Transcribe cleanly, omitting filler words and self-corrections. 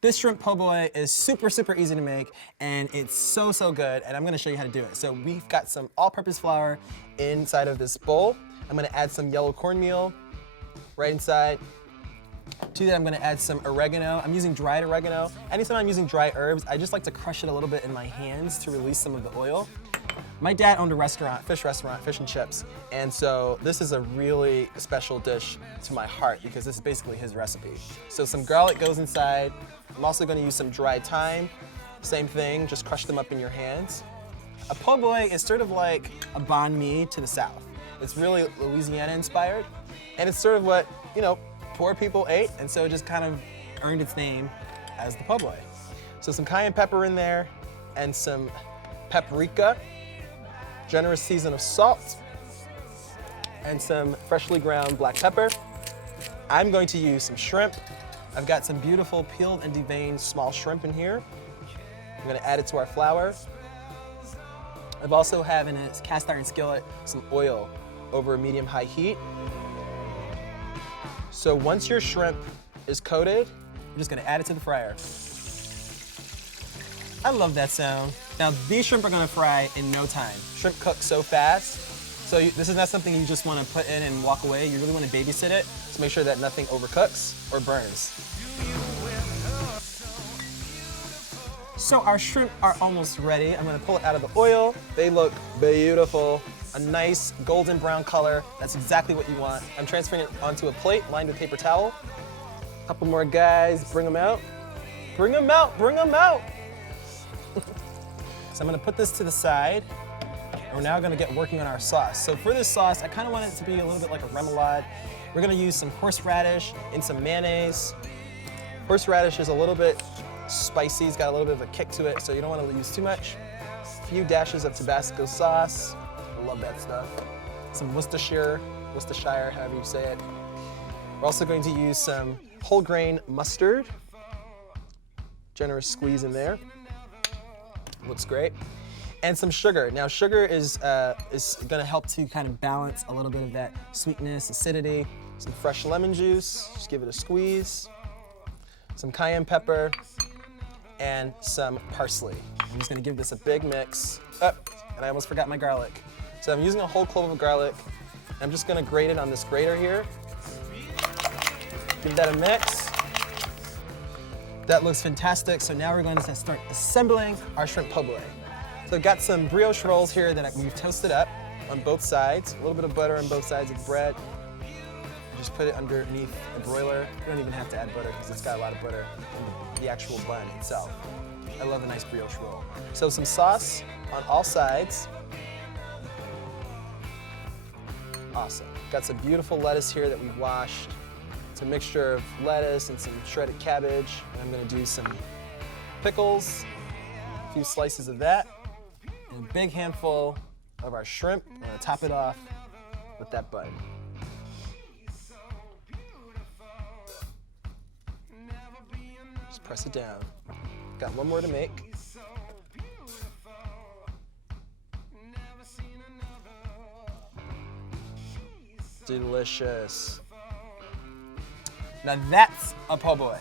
This shrimp po' boy is super, super easy to make, and it's so, so good, and I'm gonna show you how to do it. So we've got some all-purpose flour inside of this bowl. I'm gonna add some yellow cornmeal right inside. To that, I'm gonna add some oregano. I'm using dried oregano. Anytime I'm using dry herbs, I just like to crush it a little bit in my hands to release some of the oil. My dad owned a restaurant, fish and chips, and so this is a really special dish to my heart because this is basically his recipe. So some garlic goes inside. I'm also gonna use some dried thyme. Same thing, just crush them up in your hands. A po' boy is sort of like a banh mi to the South. It's really Louisiana inspired, and it's sort of what, you know, poor people ate, and so it just kind of earned its name as the po' boy. So some cayenne pepper in there, and some paprika, generous season of salt, and some freshly ground black pepper. I'm going to use some shrimp. I've got some beautiful peeled and deveined small shrimp in here. I'm gonna add it to our flour. I've also have in a cast iron skillet some oil over a medium-high heat. So once your shrimp is coated, you're just gonna add it to the fryer. I love that sound. Now these shrimp are gonna fry in no time. Shrimp cook so fast. So this is not something you just wanna put in and walk away. You really wanna babysit it to make sure that nothing overcooks or burns. So our shrimp are almost ready. I'm gonna pull it out of the oil. They look beautiful. A nice golden brown color. That's exactly what you want. I'm transferring it onto a plate lined with paper towel. A couple more guys, bring them out. Bring them out, bring them out. So I'm gonna put this to the side, and we're now gonna get working on our sauce. So for this sauce, I kinda want it to be a little bit like a remoulade. We're gonna use some horseradish and some mayonnaise. Horseradish is a little bit spicy, it's got a little bit of a kick to it, so you don't wanna use too much. A few dashes of Tabasco sauce. I love that stuff. Some Worcestershire, however you say it. We're also going to use some whole grain mustard. Generous squeeze in there. Looks great. And some sugar. Now sugar is gonna help to kind of balance a little bit of that sweetness, acidity. Some fresh lemon juice, just give it a squeeze. Some cayenne pepper, and some parsley. I'm just gonna give this a big mix. Oh, and I almost forgot my garlic. So I'm using a whole clove of garlic. I'm just gonna grate it on this grater here. Give that a mix. That looks fantastic. So now we're going to start assembling our shrimp po' boy. So I've got some brioche rolls here that we've toasted up on both sides. A little bit of butter on both sides of the bread. Just put it underneath a broiler. You don't even have to add butter because it's got a lot of butter in the actual bun itself. I love a nice brioche roll. So some sauce on all sides. Awesome. Got some beautiful lettuce here that we've washed. It's a mixture of lettuce and some shredded cabbage. And I'm gonna do some pickles, a few slices of that, and a big handful of our shrimp. I'm gonna top it off with that bun. Just press it down. Got one more to make. Delicious. Now that's a po' boy.